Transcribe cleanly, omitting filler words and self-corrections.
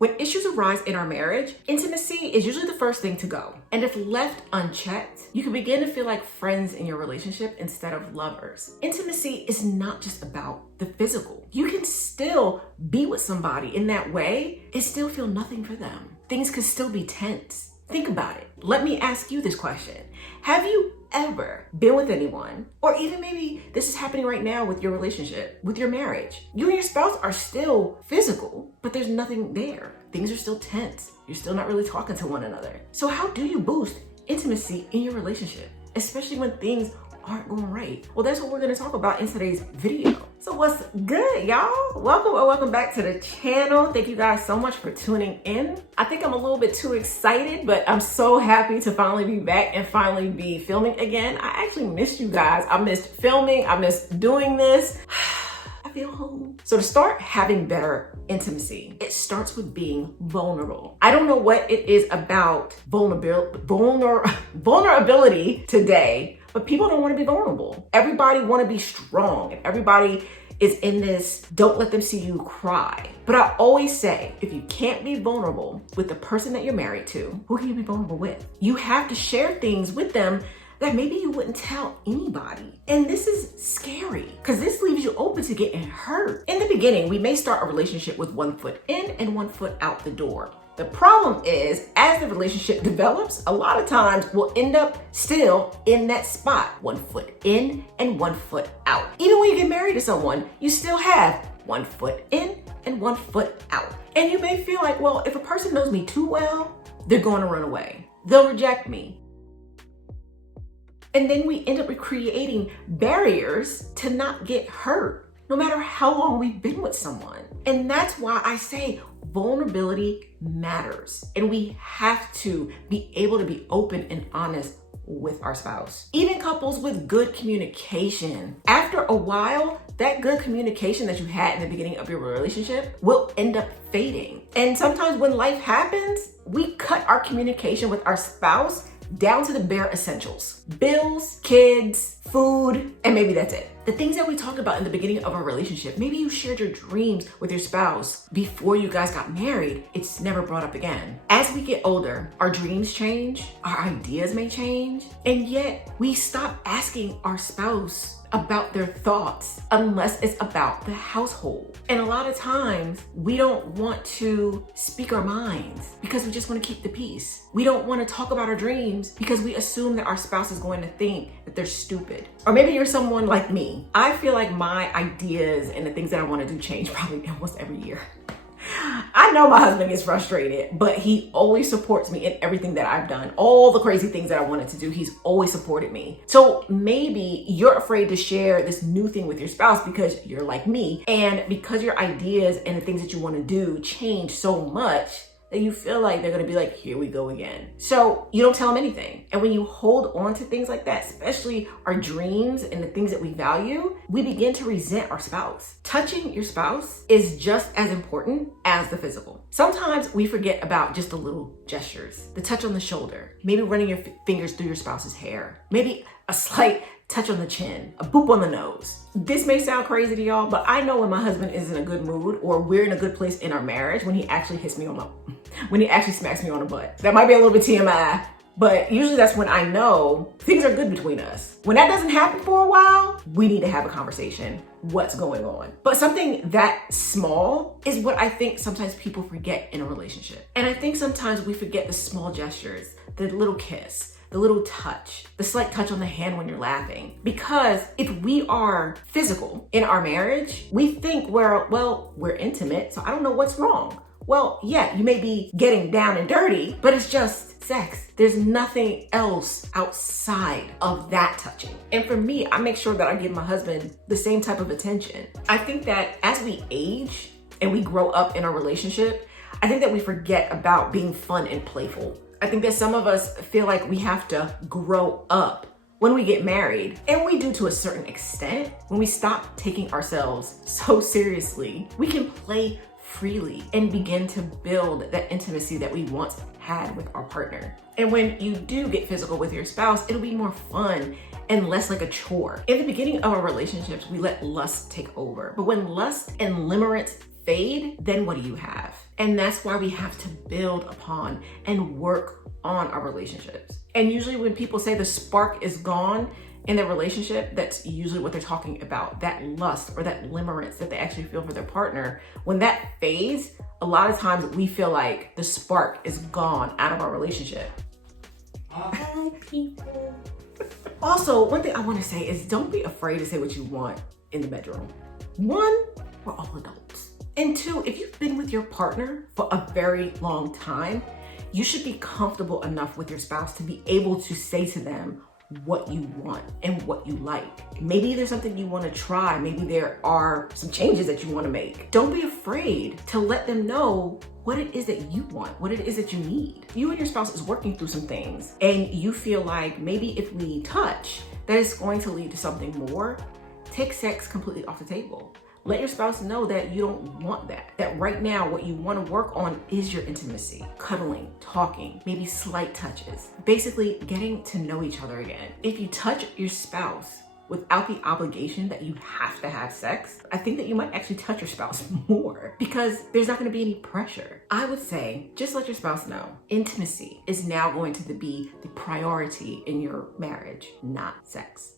When issues arise in our marriage, intimacy is usually the first thing to go. And if left unchecked, you can begin to feel like friends in your relationship instead of lovers. Intimacy is not just about the physical. You can still be with somebody in that way and still feel nothing for them. Things could still be tense. Think about it. Let me ask you this question. Have you ever been with anyone, or even maybe this is happening right now with your relationship, with your marriage? You and your spouse are still physical, but there's nothing there. Things are still tense. You're still not really talking to one another. So how do you boost intimacy in your relationship, especially when things aren't going right? Well, that's what we're going to talk about in today's video. So what's good, y'all? Welcome back to the channel. Thank you guys so much for tuning in. I think I'm a little bit too excited, but I'm so happy to finally be back and finally be filming again. I actually missed you guys. I missed filming. I missed doing this. I feel home. So to start having better intimacy, it starts with being vulnerable. I don't know what it is about vulnerability today, but people don't want to be vulnerable. Everybody want to be strong. And everybody is in this, don't let them see you cry. But I always say, if you can't be vulnerable with the person that you're married to, who can you be vulnerable with? You have to share things with them that maybe you wouldn't tell anybody. And this is scary because this leaves you open to getting hurt. In the beginning, we may start a relationship with 1 foot in and 1 foot out the door. The problem is, as the relationship develops, a lot of times we'll end up still in that spot, 1 foot in and 1 foot out. Even when you get married to someone, you still have 1 foot in and 1 foot out. And you may feel like, well, if a person knows me too well, they're going to run away. They'll reject me. And then we end up creating barriers to not get hurt, no matter how long we've been with someone. And that's why I say vulnerability matters. And we have to be able to be open and honest with our spouse. Even couples with good communication, after a while, that good communication that you had in the beginning of your relationship will end up fading. And sometimes when life happens, we cut our communication with our spouse down to the bare essentials: bills, kids, food, and maybe that's it. The things that we talked about in the beginning of a relationship, maybe you shared your dreams with your spouse before you guys got married, it's never brought up again. As we get older, our dreams change, our ideas may change, and yet we stop asking our spouse about their thoughts unless it's about the household. And a lot of times we don't want to speak our minds because we just want to keep the peace. We don't want to talk about our dreams because we assume that our spouse is going to think that they're stupid. Or maybe you're someone like me. I feel like my ideas and the things that I want to do change probably almost every year. I know my husband gets frustrated, but he always supports me in everything that I've done. All the crazy things that I wanted to do, he's always supported me. So maybe you're afraid to share this new thing with your spouse because you're like me, and because your ideas and the things that you want to do change so much that you feel like they're going to be like, here we go again. So you don't tell them anything. And when you hold on to things like that, especially our dreams and the things that we value, we begin to resent our spouse. Touching your spouse is just as important as the physical. Sometimes we forget about just the little gestures, the touch on the shoulder, maybe running your fingers through your spouse's hair, maybe a slight touch on the chin, a boop on the nose. This may sound crazy to y'all, but I know when my husband is in a good mood or we're in a good place in our marriage when he actually hits me on when he actually smacks me on the butt. That might be a little bit TMI, but usually that's when I know things are good between us. When that doesn't happen for a while, we need to have a conversation. What's going on? But something that small is what I think sometimes people forget in a relationship. And I think sometimes we forget the small gestures, the little kiss, the little touch, the slight touch on the hand when you're laughing. Because if we are physical in our marriage, we think we're intimate, so I don't know what's wrong. Well, yeah, you may be getting down and dirty, but it's just sex. There's nothing else outside of that touching. And for me, I make sure that I give my husband the same type of attention. I think that as we age and we grow up in a relationship, I think that we forget about being fun and playful. I think that some of us feel like we have to grow up when we get married, and we do to a certain extent. When we stop taking ourselves so seriously, we can play freely and begin to build that intimacy that we once had with our partner. And when you do get physical with your spouse, it'll be more fun and less like a chore. In the beginning of our relationships, we let lust take over. But when lust and limerence fade, then what do you have? And that's why we have to build upon and work on our relationships. And usually when people say the spark is gone in their relationship, that's usually what they're talking about, that lust or that limerence that they actually feel for their partner. When that fades, a lot of times we feel like the spark is gone out of our relationship. Hi, people. Also, one thing I want to say is don't be afraid to say what you want in the bedroom. One, we're all adults. And two, if you've been with your partner for a very long time, you should be comfortable enough with your spouse to be able to say to them what you want and what you like. Maybe there's something you want to try. Maybe there are some changes that you want to make. Don't be afraid to let them know what it is that you want, what it is that you need. You and your spouse is working through some things and you feel like maybe if we touch, that is going to lead to something more. Take sex completely off the table. Let your spouse know that you don't want that. That right now, what you want to work on is your intimacy, cuddling, talking, maybe slight touches, basically getting to know each other again. If you touch your spouse without the obligation that you have to have sex, I think that you might actually touch your spouse more because there's not going to be any pressure. I would say just let your spouse know intimacy is now going to be the priority in your marriage, not sex.